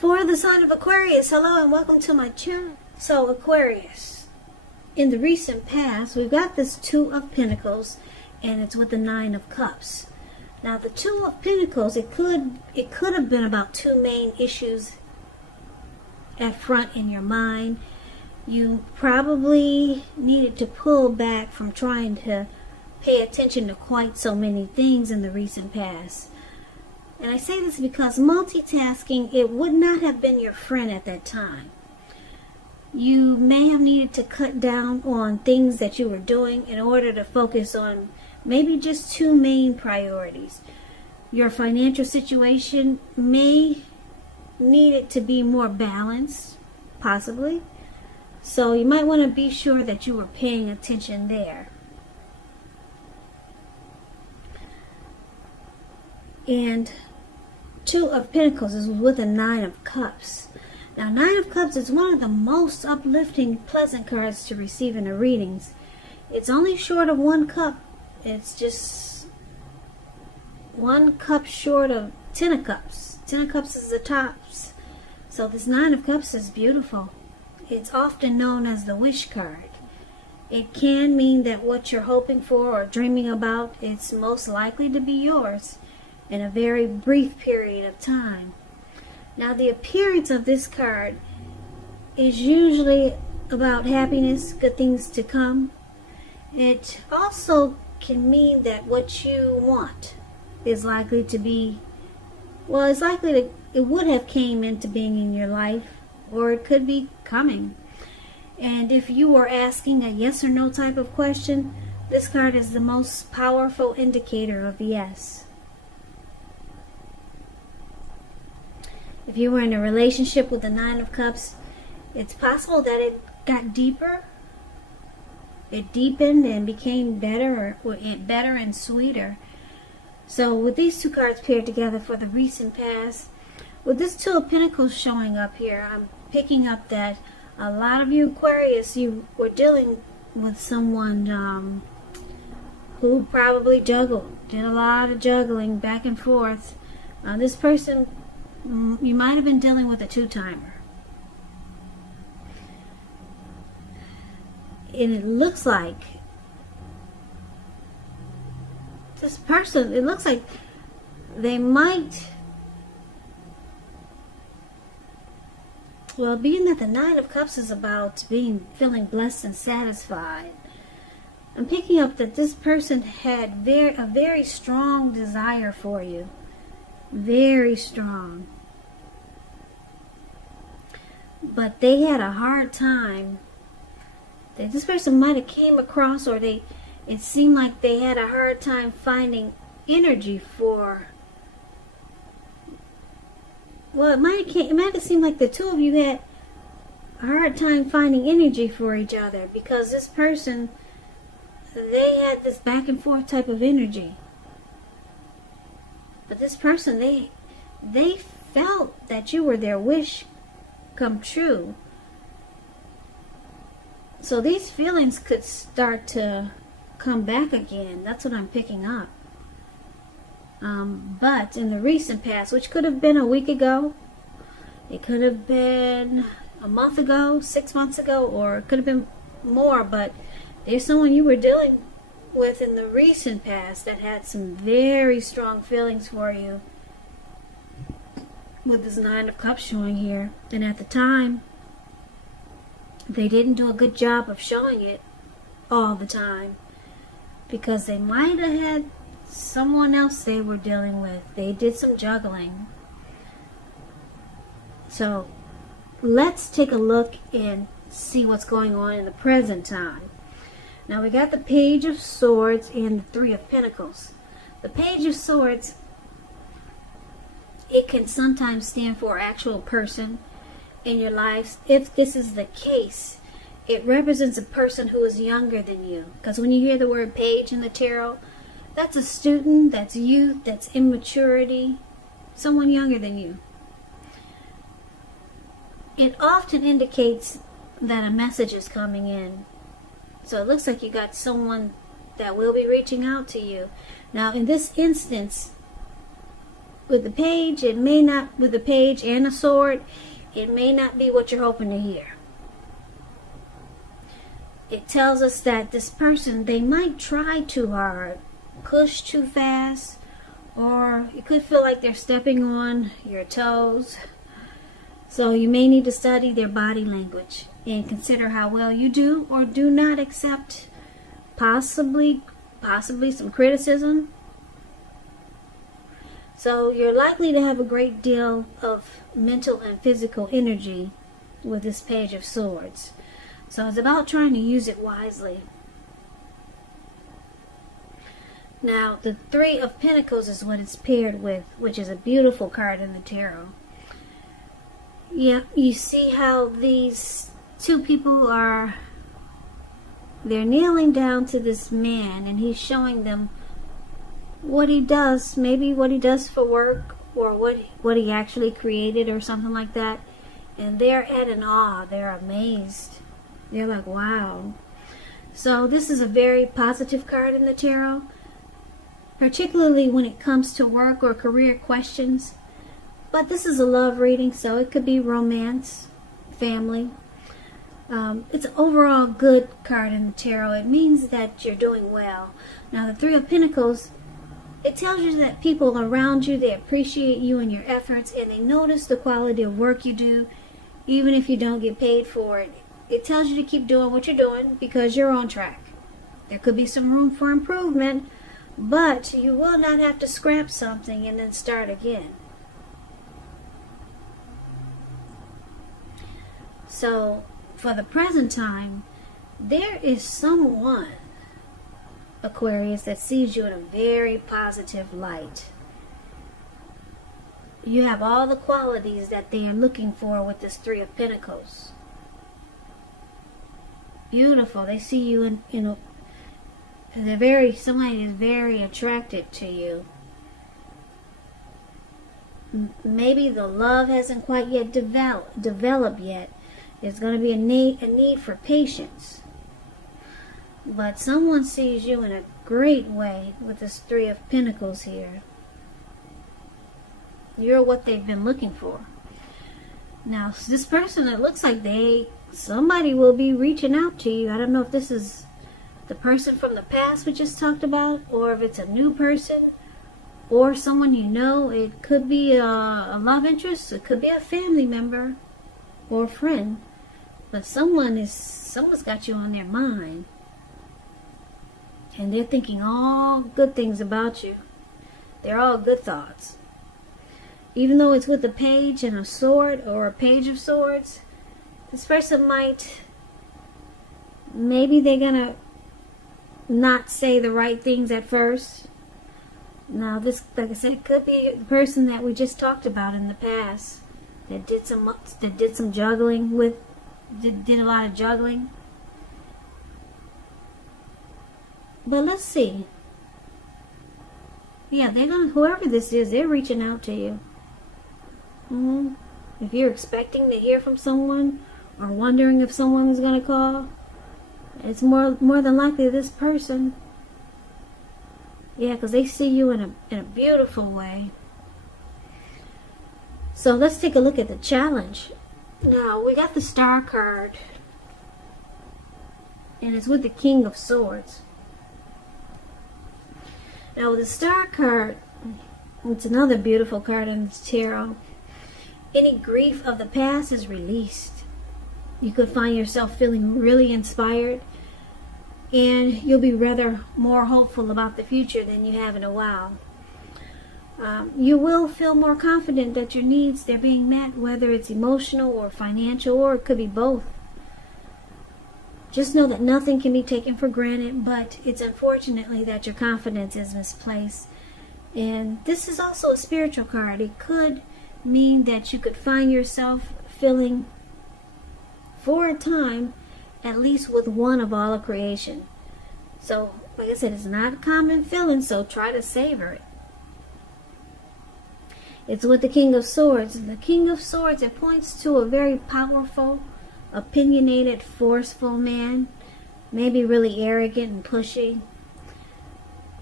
For the sign of Aquarius, hello and welcome to my channel. So Aquarius, in the recent past, we've got this Two of Pentacles, and it's with the Nine of Cups. Now the Two of Pentacles, it could have been about two main issues at front in your mind. You probably needed to pull back from trying to pay attention to quite so many things in the recent past. And I say this because multitasking, it would not have been your friend at that time. You may have needed to cut down on things that you were doing in order to focus on maybe just two main priorities. Your financial situation may need it to be more balanced, possibly. So you might want to be sure that you were paying attention there. And Two of Pentacles is with a Nine of Cups. Now, Nine of Cups is one of the most uplifting, pleasant cards to receive in the readings. It's only short of one cup. It's just one cup short of 10 of Cups. 10 of Cups is the tops. So this Nine of Cups is beautiful. It's often known as the wish card. It can mean that what you're hoping for or dreaming about, it's most likely to be yours in a very brief period of time. Now, the appearance of this card is usually about happiness, good things to come. It also can mean that what you want is likely to be, well, it's likely to, it would have came into being in your life, or it could be coming. And if you were asking a yes or no type of question, this card is the most powerful indicator of yes. If you were in a relationship with the Nine of Cups, it's possible that it got deeper. It deepened and became better, or better and sweeter. So with these two cards paired together for the recent past, with this Two of Pentacles showing up here, I'm picking up that a lot of you Aquarius, you were dealing with someone who probably juggled, did a lot of juggling back and forth. This person, you might have been dealing with a two-timer. And it looks like this person, it looks like they might, well, being that the Nine of Cups is about feeling blessed and satisfied, I'm picking up that this person had a very strong desire for you. Very strong. But they had a hard time. This person might have came across, or it seemed like they had a hard time finding energy for, well, it might have seemed like the two of you had a hard time finding energy for each other, because this person, they had this back and forth type of energy. But this person, they felt that you were their wish come true. So these feelings could start to come back again. That's what I'm picking up. But in the recent past, which could have been a week ago, it could have been a month ago, 6 months ago, or it could have been more, but there's someone you were dealing with in the recent past that had some very strong feelings for you, with this Nine of Cups showing here. And at the time, they didn't do a good job of showing it all the time, because they might have had someone else they were dealing with. They did some juggling. So let's take a look and see what's going on in the present time. Now we got the Page of Swords and the Three of Pentacles. The Page of Swords, it can sometimes stand for an actual person in your life. If this is the case, it represents a person who is younger than you. Because when you hear the word page in the tarot, that's a student, that's youth, that's immaturity, someone younger than you. It often indicates that a message is coming in. So it looks like you got someone that will be reaching out to you. Now in this instance, with the page, it may not, with the page and a sword, it may not be what you're hoping to hear. It tells us that this person, they might try too hard, push too fast, or it could feel like they're stepping on your toes. So you may need to study their body language and consider how well you do or do not accept possibly some criticism. So you're likely to have a great deal of mental and physical energy with this Page of Swords. So it's about trying to use it wisely. Now, the Three of Pentacles is what it's paired with, which is a beautiful card in the tarot. Yeah, you see how these two people they're kneeling down to this man, and he's showing them what he does, maybe what he does for work, or what he actually created or something like that. And they're at an awe, they're amazed. They're like, wow. So this is a very positive card in the tarot, particularly when it comes to work or career questions. But this is a love reading, so it could be romance, family. It's an overall good card in the tarot. It means that you're doing well. Now, the Three of Pentacles, it tells you that people around you, they appreciate you and your efforts, and they notice the quality of work you do, even if you don't get paid for it. It tells you to keep doing what you're doing because you're on track. There could be some room for improvement, but you will not have to scrap something and then start again. So, for the present time, there is someone, Aquarius, that sees you in a very positive light. You have all the qualities that they are looking for with this Three of Pentacles. Beautiful. They see you in, somebody is very attracted to you. Maybe the love hasn't quite yet developed yet. There's going to be a need for patience. But someone sees you in a great way with this Three of Pentacles here. You're what they've been looking for. Now, this person, it looks like somebody will be reaching out to you. I don't know if this is the person from the past we just talked about, or if it's a new person, or someone you know. It could be a love interest. It could be a family member or a friend. But someone's got you on their mind. And they're thinking all good things about you. They're all good thoughts. Even though it's with a page and a sword or a Page of Swords, this person maybe they're going to not say the right things at first. Now this, like I said, could be the person that we just talked about in the past that did some juggling with, did a lot of juggling. But let's see. Yeah, whoever this is, they're reaching out to you. If you're expecting to hear from someone or wondering if someone is going to call, it's more than likely this person. Yeah, because they see you in a beautiful way. So let's take a look at the challenge. Now, we got the Star card. And it's with the King of Swords. Now, with the Star card, it's another beautiful card in the tarot. Any grief of the past is released. You could find yourself feeling really inspired, and you'll be rather more hopeful about the future than you have in a while. You will feel more confident that your needs, they're being met, whether it's emotional or financial, or it could be both. Just know that nothing can be taken for granted, but it's unfortunately that your confidence is misplaced. And this is also a spiritual card. It could mean that you could find yourself feeling, for a time, at least with one of all of creation. So, like I said, it's not a common feeling, so try to savor it. It's with the King of Swords. And the King of Swords, it points to a very powerful, opinionated, forceful man, maybe really arrogant and pushy.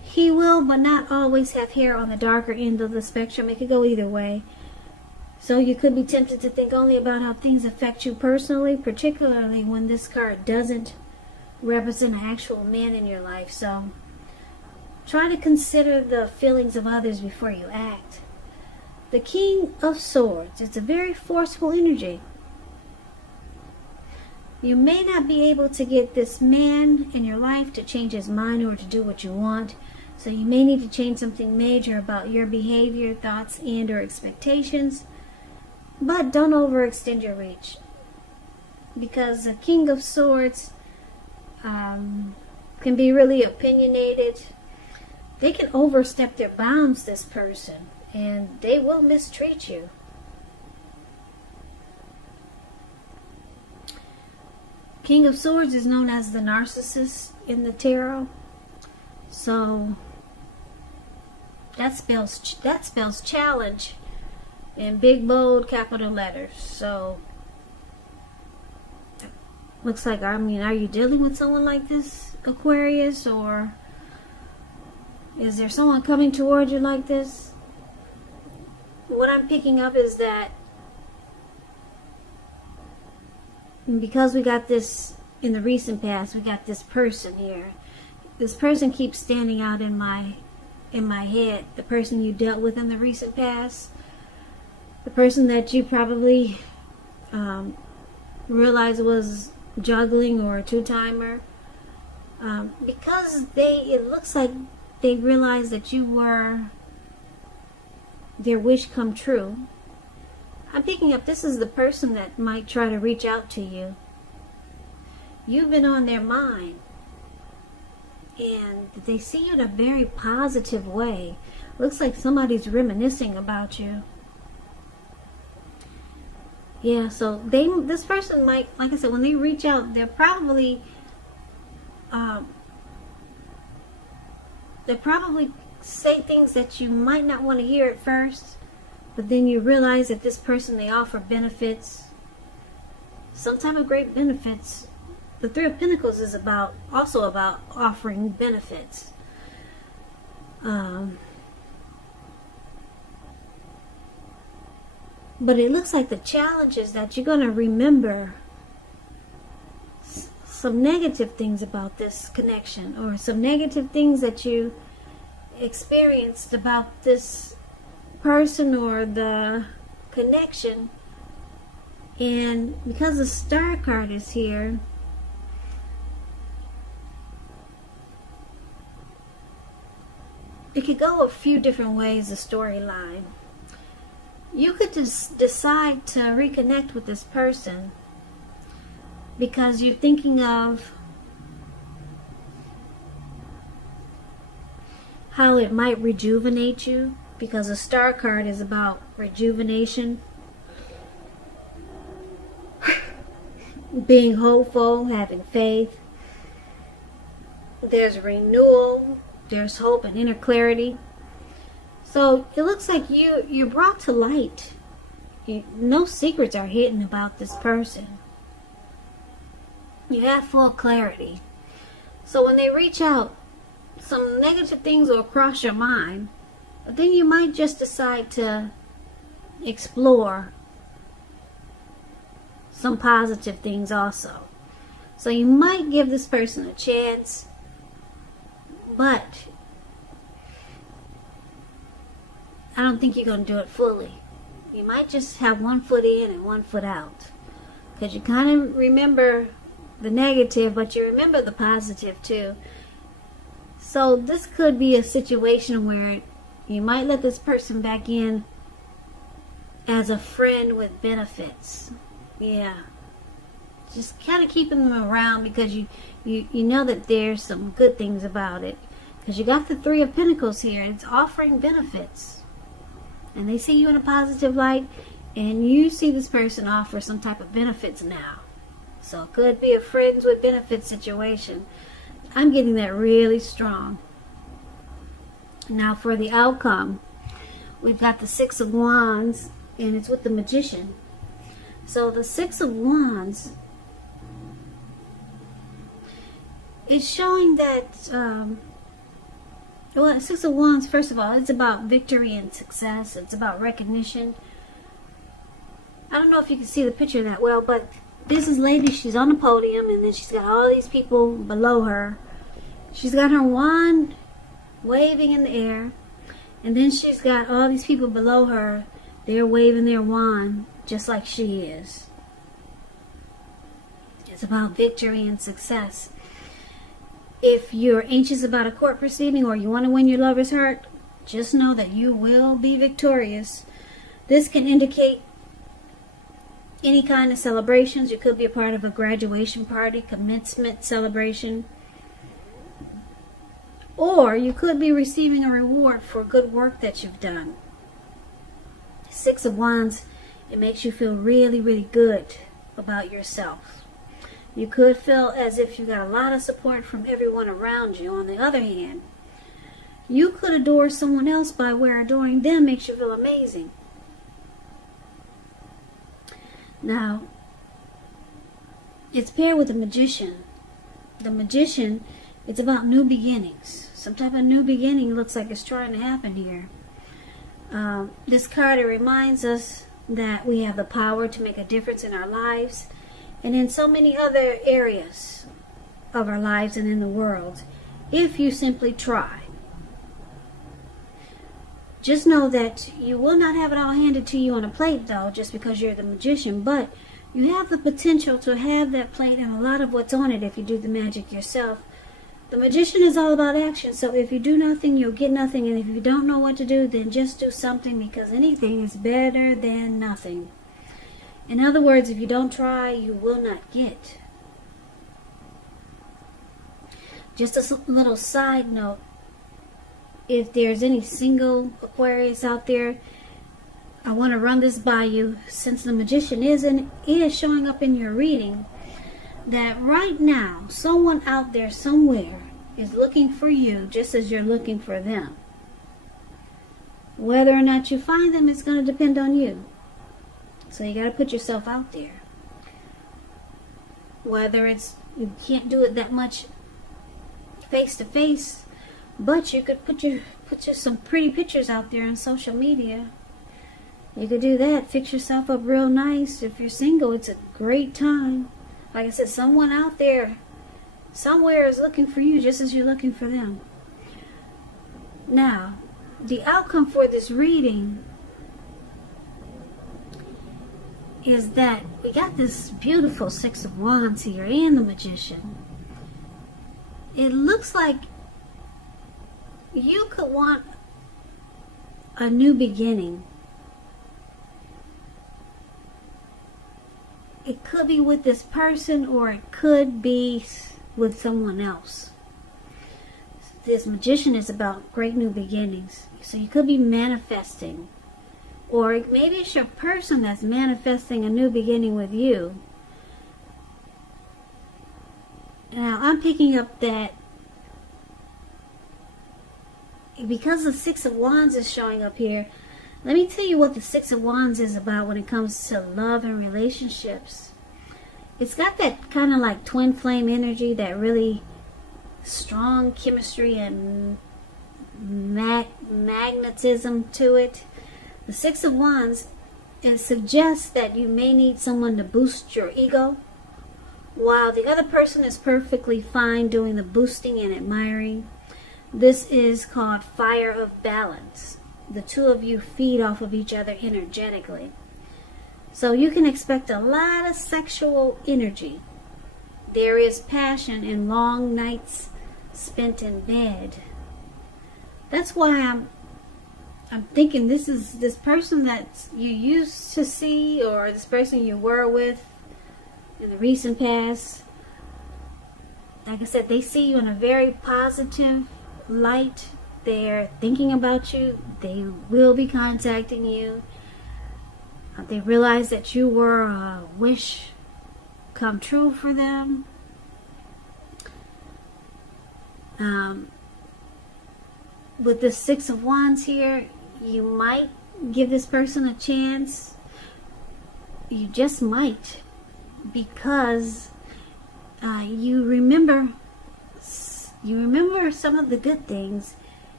he will, but not always, have hair on the darker end of the spectrum. It could go either way. So you could be tempted to think only about how things affect you personally, particularly when this card doesn't represent an actual man in your life. So try to consider the feelings of others before you act. The King of Swords. It's a very forceful energy. You may not be able to get this man in your life to change his mind or to do what you want. So you may need to change something major about your behavior, thoughts, and or expectations. But don't overextend your reach. Because the King of Swords can be really opinionated. They can overstep their bounds, this person, and they will mistreat you. King of Swords is known as the narcissist in the tarot. So that spells challenge in big, bold, capital letters. So looks like, are you dealing with someone like this, Aquarius, or is there someone coming toward you like this? What I'm picking up is that because we got this in the recent past, we got this person here. This person keeps standing out in my head. The person you dealt with in the recent past. The person that you probably realized was juggling or a two-timer. Because it looks like they realized that you were their wish come true. I'm picking up this is the person that might try to reach out to you. You've been on their mind. And they see you in a very positive way. Looks like somebody's reminiscing about you. Yeah, so this person might, like I said, when they reach out, they'll probably say things that you might not want to hear at first, but then you realize that this person, they offer benefits, some type of great benefits. The Three of Pentacles is also about offering benefits. But it looks like the challenge is that you're going to remember some negative things about this connection, or some negative things that you experienced about this person or the connection. And because the Star card is here, it could go a few different ways, the storyline. You could just decide to reconnect with this person because you're thinking of how it might rejuvenate you, because the Star card is about rejuvenation, being hopeful, having faith. There's renewal, there's hope and inner clarity. So it looks like you're brought to light. No secrets are hidden about this person. You have full clarity. So when they reach out, some negative things will cross your mind, but then you might just decide to explore some positive things also. So you might give this person a chance, but I don't think you're going to do it fully. You might just have one foot in and one foot out, because you kind of remember the negative, but you remember the positive too. So this could be a situation where you might let this person back in as a friend with benefits. Yeah. Just kind of keeping them around because you know that there's some good things about it. Because you got the Three of Pentacles here. It's offering benefits. And they see you in a positive light, and you see this person offer some type of benefits now. So it could be a friends with benefits situation. I'm getting that really strong. Now for the outcome, we've got the Six of Wands, and it's with the Magician. So the Six of Wands is showing that Well, Six of Wands, first of all, it's about victory and success. It's about recognition. I don't know if you can see the picture that well, but this is lady, she's on the podium, and then she's got all these people below her. She's got her wand waving in the air, and then she's got all these people below her. They're waving their wand just like she is. It's about victory and success. If you're anxious about a court proceeding or you want to win your lover's heart, just know that you will be victorious. This can indicate any kind of celebrations. You could be a part of a graduation party, commencement celebration, or you could be receiving a reward for good work that you've done. Six of Wands, it makes you feel really, really good about yourself. You could feel as if you got a lot of support from everyone around you. On the other hand, you could adore someone else by where adoring them makes you feel amazing. Now, it's paired with the Magician. The Magician, it's about new beginnings. Some type of new beginning looks like it's trying to happen here. This card, it reminds us that we have the power to make a difference in our lives and in so many other areas of our lives and in the world, if you simply try. Just know that you will not have it all handed to you on a plate, though, just because you're the Magician, but you have the potential to have that plate and a lot of what's on it if you do the magic yourself. The Magician is all about action, so if you do nothing, you'll get nothing, and if you don't know what to do, then just do something, because anything is better than nothing. In other words, if you don't try, you will not get. Just a little side note, if there's any single Aquarius out there, I want to run this by you, since the Magician is showing up in your reading, that right now, someone out there somewhere is looking for you just as you're looking for them. Whether or not you find them is going to depend on you. So you got to put yourself out there. Whether it's, you can't do it that much face to face, but you could put some pretty pictures out there on social media. You could do that. Fix yourself up real nice. If you're single, it's a great time. Like I said, someone out there, somewhere is looking for you just as you're looking for them. Now, the outcome for this reading is that we got this beautiful Six of Wands here and the Magician. It looks like you could want a new beginning. It could be with this person, or it could be with someone else. This Magician is about great new beginnings. So you could be manifesting. Or maybe it's your person that's manifesting a new beginning with you. Now, I'm picking up that because the Six of Wands is showing up here, let me tell you what the Six of Wands is about when it comes to love and relationships. It's got that kind of like twin flame energy, that really strong chemistry and magnetism to it. The Six of Wands, it suggests that you may need someone to boost your ego, while the other person is perfectly fine doing the boosting and admiring. This is called fire of balance. The two of you feed off of each other energetically. So you can expect a lot of sexual energy. There is passion in long nights spent in bed. That's why I'm thinking this is this person that you used to see, or this person you were with in the recent past. Like I said, they see you in a very positive light. They're thinking about you. They will be contacting you. They realize that you were a wish come true for them. With the Six of Wands here, you might give this person a chance. You just might, because you remember some of the good things,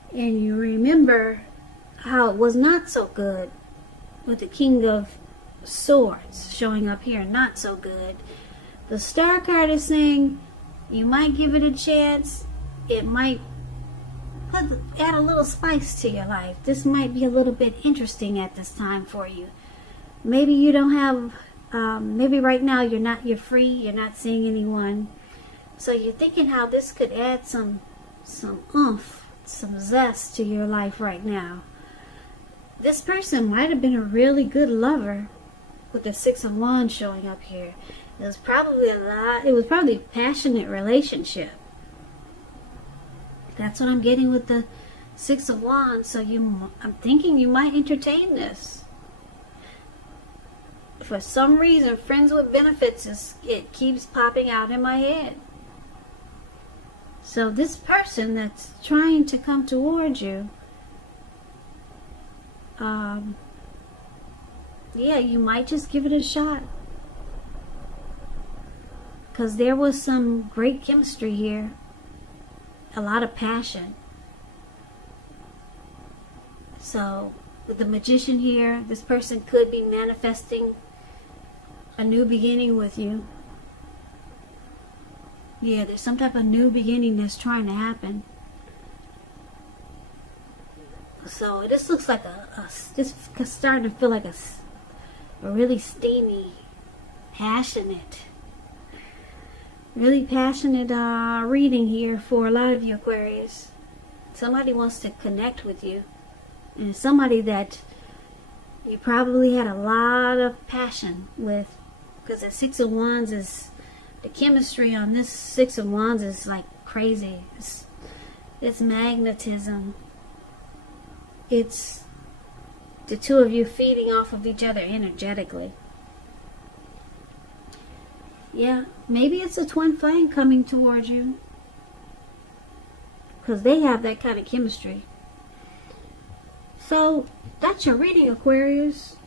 And you remember how it was not so good with the King of Swords showing up here, not so good. The Star card is saying you might give it a chance. It might add a little spice to your life. This might be a little bit interesting at this time for you. Maybe you don't have, maybe right now you're free, you're not seeing anyone. So you're thinking how this could add some oomph, some zest to your life right now. This person might have been a really good lover with the Six of Wands showing up here. It was probably a passionate relationship. That's what I'm getting with the Six of Wands. So I'm thinking you might entertain this. For some reason, friends with benefits, it keeps popping out in my head. So this person that's trying to come towards you, yeah, you might just give it a shot. Because there was some great chemistry here. A lot of passion. So, with the Magician here, this person could be manifesting a new beginning with you. Yeah, there's some type of new beginning that's trying to happen. So this looks like this is starting to feel like a really steamy, passionate, really passionate reading here for a lot of you Aquarius. Somebody wants to connect with you, and somebody that you probably had a lot of passion with, because the Six of Wands is, the chemistry on this Six of Wands is like crazy. It's magnetism. It's the two of you feeding off of each other energetically. Yeah, maybe it's a twin flame coming towards you, because they have that kind of chemistry. So that's your reading, Aquarius.